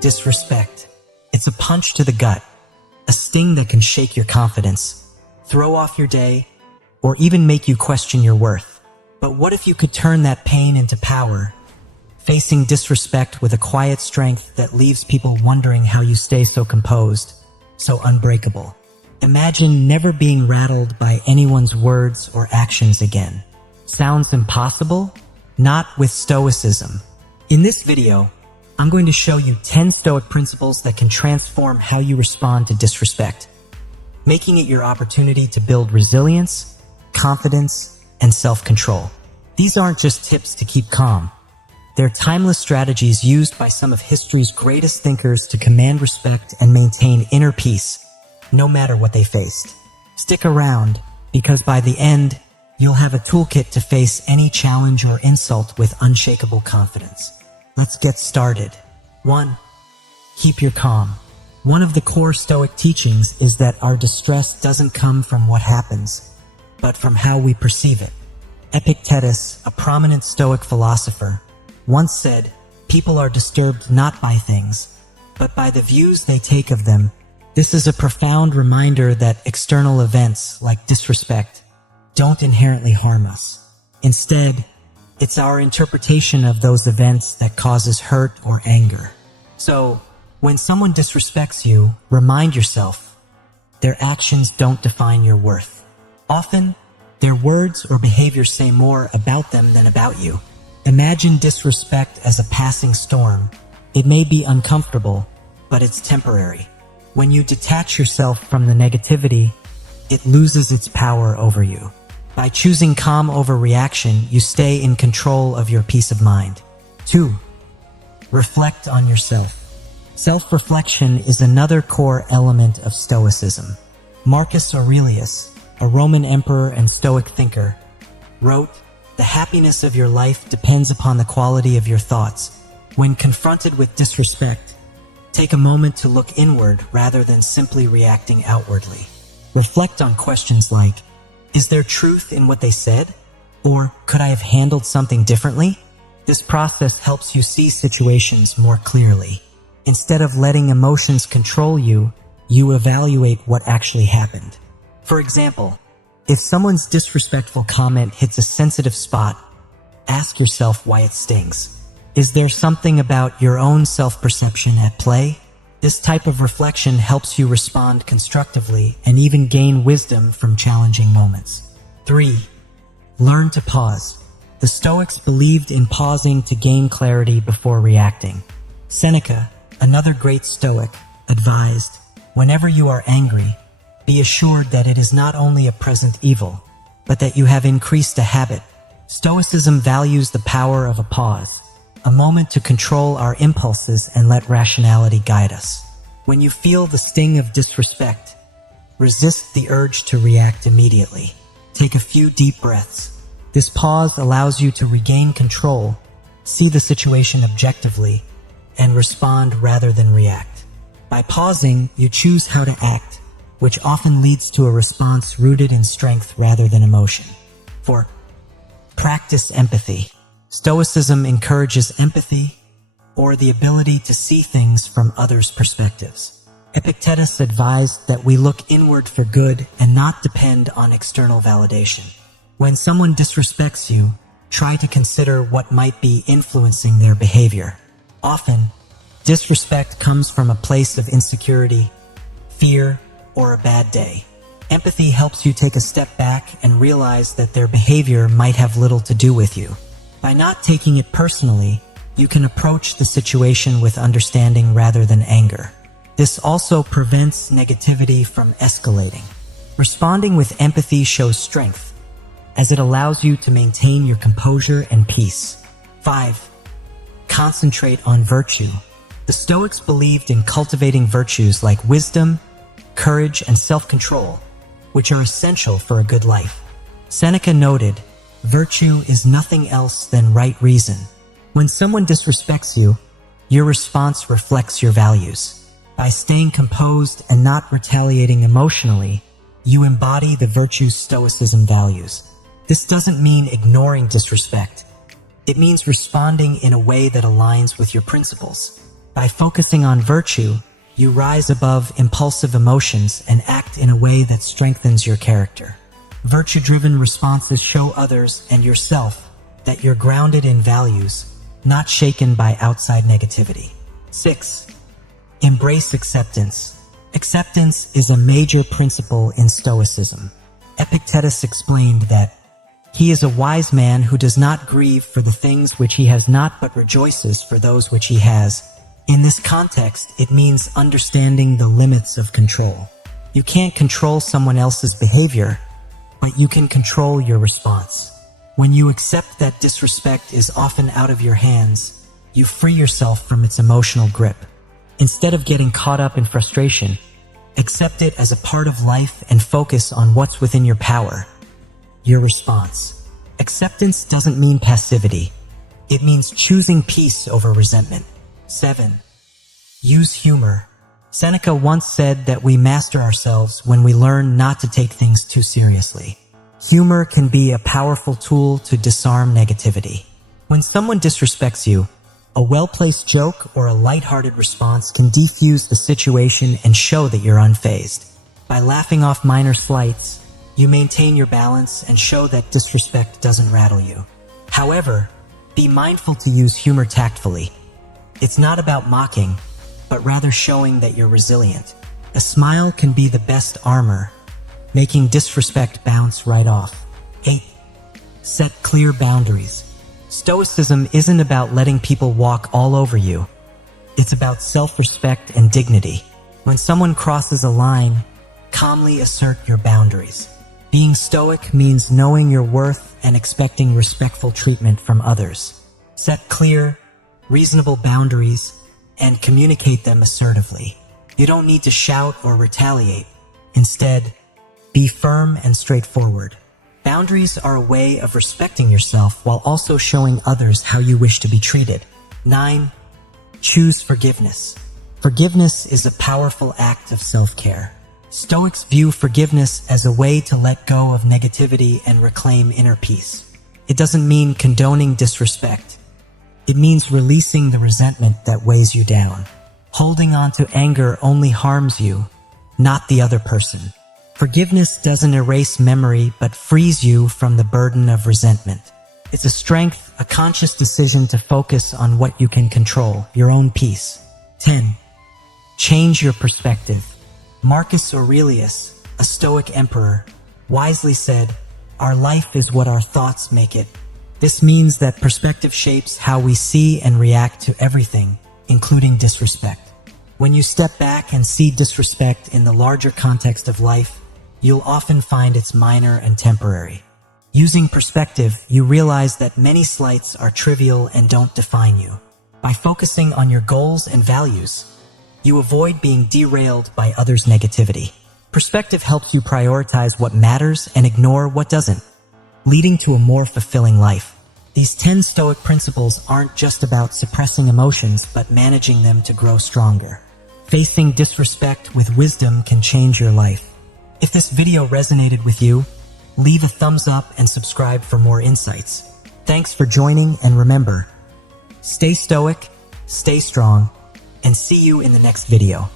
Disrespect. It's a punch to the gut, a sting that can shake your confidence, throw off your day, or even make you question your worth. But what if you could turn that pain into power, facing disrespect with a quiet strength that leaves people wondering how you stay so composed, so unbreakable? Imagine never being rattled by anyone's words or actions again. Sounds impossible? Not with Stoicism. In this video, I'm going to show you 10 Stoic principles that can transform how you respond to disrespect, making it your opportunity to build resilience, confidence, and self-control. These aren't just tips to keep calm. They're timeless strategies used by some of history's greatest thinkers to command respect and maintain inner peace, no matter what they faced. Stick around, because by the end, you'll have a toolkit to face any challenge or insult with unshakable confidence. Let's get started. 1. Keep your calm. One of the core Stoic teachings is that our distress doesn't come from what happens, but from how we perceive it. Epictetus, a prominent Stoic philosopher, once said, "People are disturbed not by things, but by the views they take of them." This is a profound reminder that external events, like disrespect, don't inherently harm us. Instead, it's our interpretation of those events that causes hurt or anger. So, when someone disrespects you, remind yourself, their actions don't define your worth. Often, their words or behaviors say more about them than about you. Imagine disrespect as a passing storm. It may be uncomfortable, but it's temporary. When you detach yourself from the negativity, it loses its power over you. By choosing calm over reaction, you stay in control of your peace of mind. 2. Reflect on yourself. Self-reflection is another core element of Stoicism. Marcus Aurelius, a Roman emperor and Stoic thinker, wrote, "The happiness of your life depends upon the quality of your thoughts. When confronted with disrespect, take a moment to look inward rather than simply reacting outwardly. Reflect on questions like, is there truth in what they said? Or could I have handled something differently?" This process helps you see situations more clearly. Instead of letting emotions control you, you evaluate what actually happened. For example, if someone's disrespectful comment hits a sensitive spot, ask yourself why it stings. Is there something about your own self-perception at play? This type of reflection helps you respond constructively and even gain wisdom from challenging moments. 3. Learn to pause. The Stoics believed in pausing to gain clarity before reacting. Seneca, another great Stoic, advised, "Whenever you are angry, be assured that it is not only a present evil, but that you have increased a habit." Stoicism values the power of a pause, a moment to control our impulses and let rationality guide us. When you feel the sting of disrespect, resist the urge to react immediately. Take a few deep breaths. This pause allows you to regain control, see the situation objectively, and respond rather than react. By pausing, you choose how to act, which often leads to a response rooted in strength rather than emotion. 4. Practice empathy. Stoicism encourages empathy, or the ability to see things from others' perspectives. Epictetus advised that we look inward for good and not depend on external validation. When someone disrespects you, try to consider what might be influencing their behavior. Often, disrespect comes from a place of insecurity, fear, or a bad day. Empathy helps you take a step back and realize that their behavior might have little to do with you. By not taking it personally, you can approach the situation with understanding rather than anger. This also prevents negativity from escalating. Responding with empathy shows strength, as it allows you to maintain your composure and peace. 5. Concentrate on virtue. The Stoics believed in cultivating virtues like wisdom, courage, and self-control, which are essential for a good life. Seneca noted, "Virtue is nothing else than right reason." When someone disrespects you, your response reflects your values. By staying composed and not retaliating emotionally, you embody the virtues Stoicism values. This doesn't mean ignoring disrespect. It means responding in a way that aligns with your principles. By focusing on virtue, you rise above impulsive emotions and act in a way that strengthens your character. Virtue-driven responses show others and yourself that you're grounded in values, not shaken by outside negativity. 6. Embrace acceptance. Acceptance is a major principle in Stoicism. Epictetus explained that he is a wise man who does not grieve for the things which he has not but rejoices for those which he has. In this context, it means understanding the limits of control. You can't control someone else's behavior, but you can control your response. When you accept that disrespect is often out of your hands, you free yourself from its emotional grip. Instead of getting caught up in frustration, accept it as a part of life and focus on what's within your power. Your response. Acceptance doesn't mean passivity. It means choosing peace over resentment. 7. Use humor. Seneca once said that we master ourselves when we learn not to take things too seriously. Humor can be a powerful tool to disarm negativity. When someone disrespects you, a well-placed joke or a lighthearted response can defuse the situation and show that you're unfazed. By laughing off minor slights, you maintain your balance and show that disrespect doesn't rattle you. However, be mindful to use humor tactfully. It's not about mocking, but rather showing that you're resilient. A smile can be the best armor, making disrespect bounce right off. 8. Set clear boundaries. Stoicism isn't about letting people walk all over you. It's about self-respect and dignity. When someone crosses a line, calmly assert your boundaries. Being stoic means knowing your worth and expecting respectful treatment from others. Set clear, reasonable boundaries and communicate them assertively. You don't need to shout or retaliate. Instead, be firm and straightforward. Boundaries are a way of respecting yourself while also showing others how you wish to be treated. 9. Choose forgiveness. Forgiveness is a powerful act of self-care. Stoics view forgiveness as a way to let go of negativity and reclaim inner peace. It doesn't mean condoning disrespect. It means releasing the resentment that weighs you down. Holding on to anger only harms you, not the other person. Forgiveness doesn't erase memory, but frees you from the burden of resentment. It's a strength, a conscious decision to focus on what you can control, your own peace. 10. Change your perspective. Marcus Aurelius, a Stoic emperor, wisely said, "Our life is what our thoughts make it." This means that perspective shapes how we see and react to everything, including disrespect. When you step back and see disrespect in the larger context of life, you'll often find it's minor and temporary. Using perspective, you realize that many slights are trivial and don't define you. By focusing on your goals and values, you avoid being derailed by others' negativity. Perspective helps you prioritize what matters and ignore what doesn't, leading to a more fulfilling life. These 10 Stoic principles aren't just about suppressing emotions, but managing them to grow stronger. Facing disrespect with wisdom can change your life. If this video resonated with you, leave a thumbs up and subscribe for more insights. Thanks for joining, and remember, stay stoic, stay strong, and see you in the next video.